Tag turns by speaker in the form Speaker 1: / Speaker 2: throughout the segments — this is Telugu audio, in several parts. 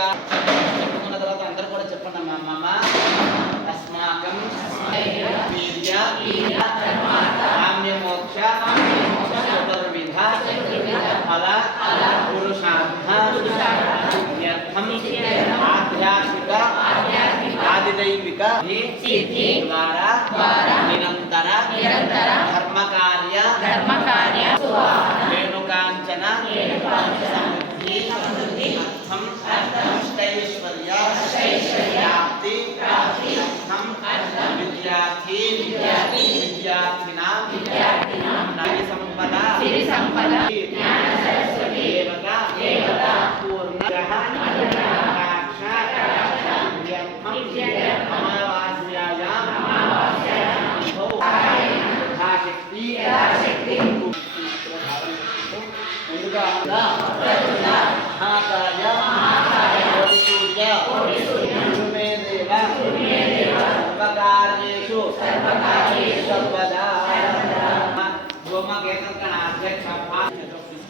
Speaker 1: విద్యా చెప్పుకున్న తర్వాత అందరూ కూడా చెప్పండి అమ్మా. అమ్మమ్మ అస్మాకం చతుర్విధ ఫల పురుషార్థ ఆధ్యాత్మిక ఆదిదైవిక ద్వారా నిరంతర
Speaker 2: నిరంతర
Speaker 1: ధర్మకార్య
Speaker 2: ధర్మకార్య
Speaker 1: వేణుకాంచన సమృద్ధి అర్థం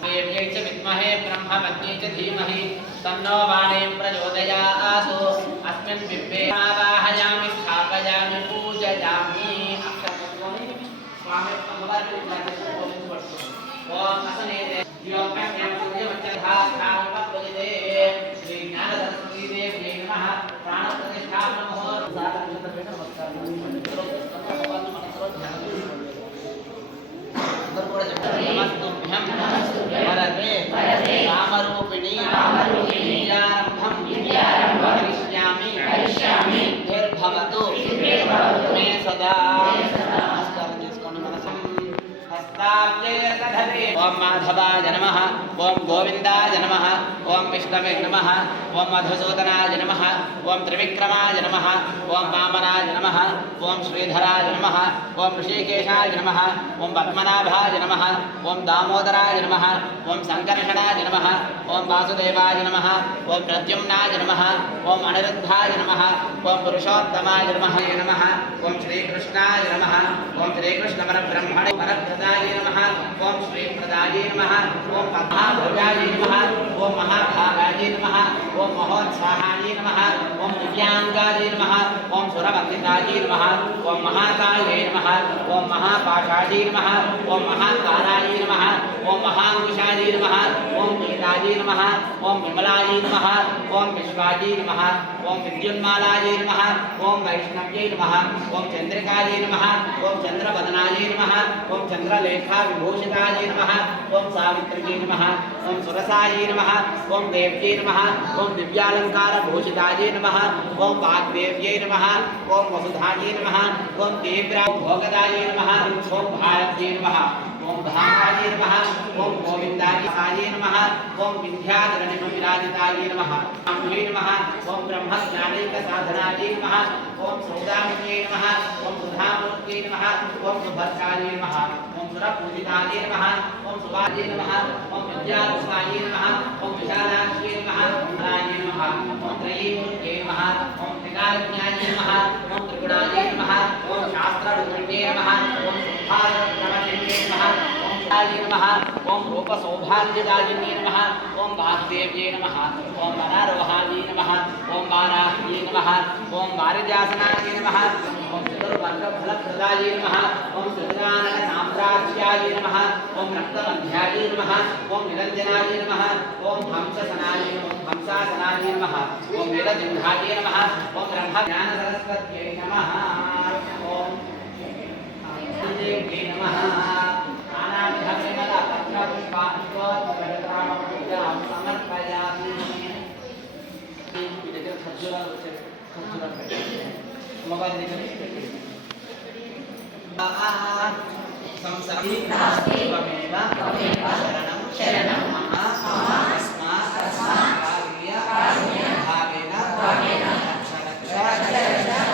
Speaker 1: देव्यै च विद्महे ब्रह्मपत्नी च धीमहि तन्नो वाणीं प्रचोदयासु अस्मिन् बिम्बे आवाहयामि स्थापयामि पूजयामि ओम असने योगक्ष्यामि वचनः कालपद्यते श्रीज्ञानसरस्वती देव्यै नमः
Speaker 2: प्राणप्रतिष्ठापनमहो सारङ्गतपेटवक्तरं
Speaker 1: मंत्रों मंत्रों ध्यानं ओम माधवाय नमः ओम गोविन्दाय नमः ओम विष्णवे नमः ओम मधुसूदनाय नमः ओम त्रिविक्रमाय नमः ओम वामनाय नमः ओम श्रीधराय नमः ओम ऋषिकेशाय नमः ओम पद्मनाभाय नमः ओम दामोदराय नमः ओम सङ्कर्षणाय नमः ओम वासुदेवाय नमः ओम प्रद्युम्नाय नमः ओम अनिरुद्धाय नमः ओम पुरुषोत्तमाय नमः नमः ओम श्रीकृष्णाय नमः ओम श्रीकृष्णपरब्रह्मणे శ్రీకృష్ణ పరబ్రహ్మణే పరప్రదాయ నమః ఓం శ్రీప్రదాయ నమః ఓం మహాభోజాయ నమః ఓం మహాభాగాయ నమః ఓం మహోత్సాహాయ నమః ఓం దివ్యాంగాయ నమః ఓం సురవందితాయ నమః ఓం మహాకాయ నమః ఓం మహాపాషాయ నమః ఓం ओम महानुषाजी नम ओम गीताजी नम ओम विमलाजी नम ओम विश्वाजी नम ओम विद्युन्मालाजी नम ओम वैष्णव्य नम ओम चंद्रिकाजी नम ओम चंद्रवदनाजी नम ओम चंद्रलेखा विभूषिताजी नम ओम सावित्रिजी नम ओम सुरसाजी नम ओम देवजी नम ओम दिव्यालंकार भूषिताजी नम ओम वाग्देव्यै नम ओम वसुधाजी नम ओम तीव्र भोगदाजी नम ओम भारतजी नम धामाय नमः ओम गोविंदाय साय नमः ओम विद्याधरणिम विराजिताय नमः अम्भे नमः ओम ब्रह्म ज्ञानैक साधनाय नमः ओम सौदामिने नमः ओम सुधामूर्ते नमः ओम सुभद्राय नमः ओम सुरपूजिताय नमः ओम सुभाय नमः ओम विद्यारूपाय नमः ओम विशालाक्षी नमः राय नमः ओम त्रयीमूर्ते नमः ओम त्रिकालज्ञाय नमः ओम त्रिगुणाय नमः गोविंदाय नमः ओम रूप सौभाग्यदायिनी नमः ओम वासुदेव्ये नमः ओम वनारोहाय नमः ओम वाराह्ये नमः ओम वारिजासनाय नमः ओम चतुर्वर्गफलप्रदाय नमः ओम सृजनाननसाम्राज्याय नमः ओम रक्तबन्ध्याय नमः ओम निरञ्जनाय नमः
Speaker 2: ओम
Speaker 1: हंससनाय
Speaker 2: नमः
Speaker 1: हंसासनाय
Speaker 2: नमः
Speaker 1: ओम
Speaker 2: नीलजिह्नाय
Speaker 1: नमः
Speaker 2: ओम
Speaker 1: ब्रह्मज्ञानसरस्वत्यै नमः
Speaker 2: ओम नमः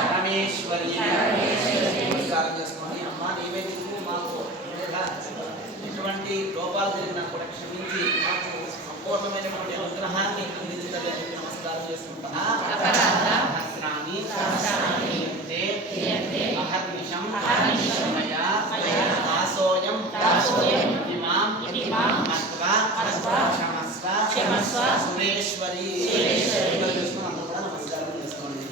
Speaker 1: రమేశ్వరి
Speaker 2: రమేశ్వరి.
Speaker 1: నమస్కారం చేసుకొని అమ్మ నీవే దిక్కు మాకు లేదా ఎటువంటి లోపాలు జరిగినా కూడా క్షమించి మాకు సంపూర్ణమైనటువంటి అనుగ్రహాన్ని అందించగలిగే చేసుకుంటున్నా సహస్రాన్ని
Speaker 2: సహస్రాన్ని
Speaker 1: క్రియంతే మయా దాసోయం ఇమాం మత్వా క్షమస్వ
Speaker 2: క్షమస్వ.
Speaker 1: సురేశ్వరి అందరూ కూడా నమస్కారం చేసుకోండి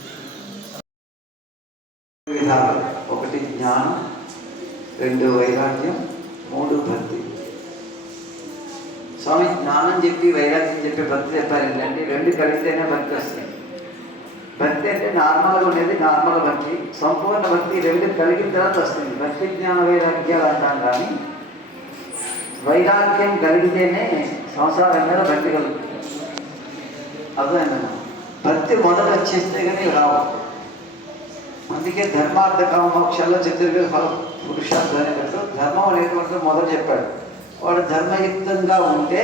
Speaker 3: ఒకటి జ్ఞానం రెండు వైరాగ్యం చెప్పి వైరాగ్యం చెప్పి భక్తి చెప్పారు అంటే రెండు కలిస్తేనే భక్తి వస్తుంది. భక్తి అంటే నార్మల్గా ఉండేది నార్మల్ భక్తి సంపూర్ణ భక్తి రెండు కలిగిన తర్వాత వస్తుంది. భక్తి జ్ఞాన వైరాగ్యాలు అంటాం కానీ వైరాగ్యం కలిగితేనే సంసారం మీద భక్తి కలుగుతుంది. అర్థమైందన్న భక్తి మొదలు వచ్చేస్తే కానీ రావు. అందుకే ధర్మార్థ కామోక్షల్లో చతుర్వేద ఫల పురుషార్థం అనేటట్టు ధర్మం అనేటువంటి మొదలు చెప్పాడు. వాడు ధర్మయుక్తంగా ఉంటే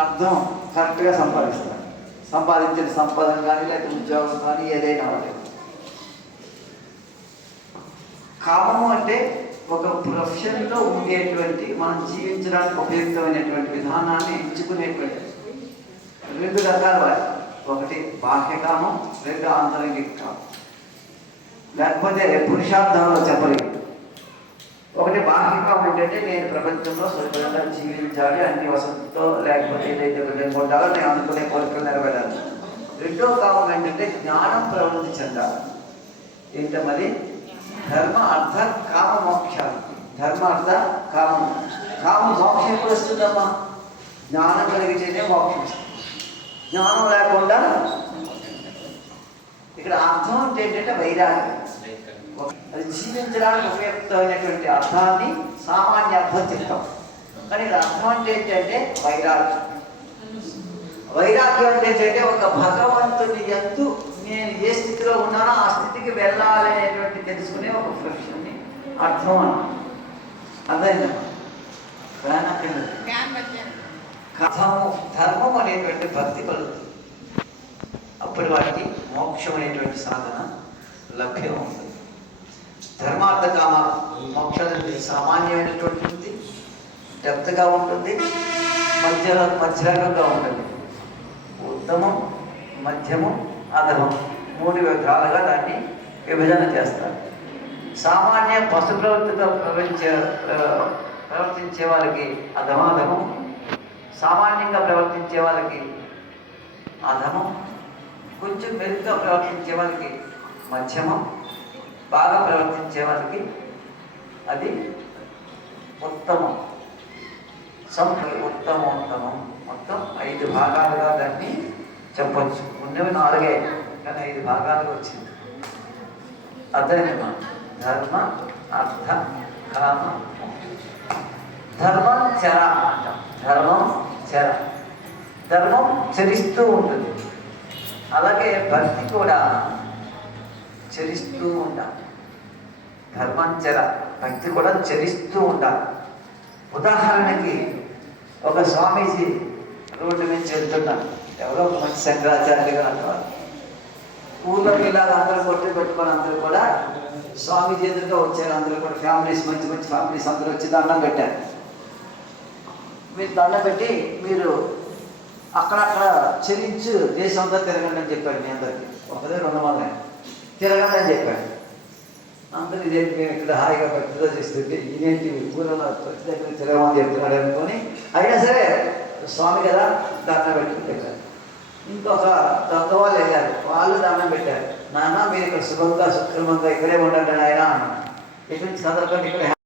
Speaker 3: అర్థం కరెక్ట్గా సంపాదిస్తారు. సంపాదించిన సంపదం కానీ లేకపోతే ఉద్యోగం కానీ ఏదైనా వాడు కామము అంటే ఒక ప్రొఫెషన్లో ఉండేటువంటి మనం జీవించడానికి ఉపయుక్తమైనటువంటి విధానాన్ని ఎంచుకునేటువంటి రెండు రకాల వాటి ఒకటి బాహ్యకామం రెండు ఆంతరంగిక కామం. లేకపోతే పురుషార్థంలో చెప్పలేదు ఒకటి బాహ్యంగా ఏంటంటే నేను ప్రపంచంలో సుఖంగా జీవించాలి అన్ని వసతితో లేకపోతే ఏదైతే విధంగా ఉండాలో నేను అనుకునే కోరికలు నెరవేరాలి. రెండో కామం ఏంటంటే జ్ఞానం ప్రవృత్తి చెందాలి. ఎంత మరి? ధర్మ అర్థ కామ మోక్షాలు ధర్మ అర్థ కామ కామం మోక్షం ఎప్పుడు వస్తుందమ్మా? జ్ఞానం కలిగితేనే మోక్షం జ్ఞానం లేకుండా ఇక్కడ అర్థం అంటే ఏంటంటే వైరాగ్యం. అది జీవించడానికి ఉపయుక్తమైనటువంటి అర్థాన్ని సామాన్య అర్థం చెప్తాం. కానీ అర్థం అంటే ఏంటంటే వైరాగ్యం. వైరాగ్యం అంటే ఏంటంటే ఒక భగవంతుని ఎందు నేను ఏ స్థితిలో ఉన్నానో ఆ స్థితికి వెళ్ళాలనేటువంటి తెలుసుకునే ఒక ప్రొఫెషన్ని అర్థం అన్న. అర్థమైందమ్మా కథము ధర్మం అనేటువంటి భక్తి కలుగుతుంది. అప్పటి వారికి మోక్షం అనేటువంటి సాధన లభ్యం ధర్మార్థ కామ మోక్షానికి సామాన్యమైనటువంటి డెప్త్గా ఉంటుంది మధ్యలో మధ్యరంగంగా ఉంటుంది. ఉత్తమం మధ్యమం అధమం మూడు విధాలుగా దాన్ని విభజన చేస్తారు. సామాన్య పశు ప్రవృత్తితో ప్రవహించే ప్రవర్తించే వాళ్ళకి అధమాధమం సామాన్యంగా ప్రవర్తించే వాళ్ళకి అధమం. కొంచెం మెరుగ్గా ప్రవర్తించే వాళ్ళకి మధ్యమం. బాగా ప్రవర్తించే వారికి అది ఉత్తమం. సం ఉత్తమోత్తమం. మొత్తం ఐదు భాగాలుగా దాన్ని చెప్పచ్చు. ఉన్నవి నాలుగే కానీ ఐదు భాగాలుగా వచ్చింది. అర్థమేమా ధర్మ అర్థ కామ ధర్మం చర అంటాం ధర్మం చర. ధర్మం చరిస్తూ ఉంటుంది. అలాగే భక్తి కూడా చరిస్తూ ఉండాలి. ధర్మంచర భక్తి కూడా చరిస్తూ ఉండాలి. ఉదాహరణకి ఒక స్వామీజీ రోడ్డు నుంచి వెళ్తున్నాడు ఎవరో ఒక మంచి శంకరాచార్య అంటారు. ఊళ్ళో ఇలాగ అందరూ కొట్టి పెట్టుకొని అందరూ కూడా స్వామీజీ ఎదురుగా వచ్చారు. అందరూ కూడా ఫ్యామిలీస్ మంచి మంచి ఫ్యామిలీస్ అందరూ వచ్చి దండం పెట్టారు. మీరు దండం పెట్టి మీరు అక్కడక్కడ చెల్లించు దేశం అంతా తిరగండి అని చెప్పాడు మీ అందరికీ. ఒకదే రెండు వందలే తిరగండి చెప్పాడు అందరూ ఇదేంటి మేము ఇక్కడ హాయిగా భక్తితో చేస్తుంటే ఈయనేంటి ఊళ్ళో ప్రతి దగ్గర తిరగమని చెప్తున్నాడు అనుకొని అయినా సరే స్వామి కదా దండం పెట్టుకుని చెప్పారు ఇంకొక దొంగ వాళ్ళు వెళ్ళారు వాళ్ళు దండం పెట్టారు. నాన్న మీరు ఇక్కడ శుభంగా సుక్రమంగా ఇక్కడే ఉండండి ఆయన ఇటు సందర్భంగా నుంచి ఇక్కడ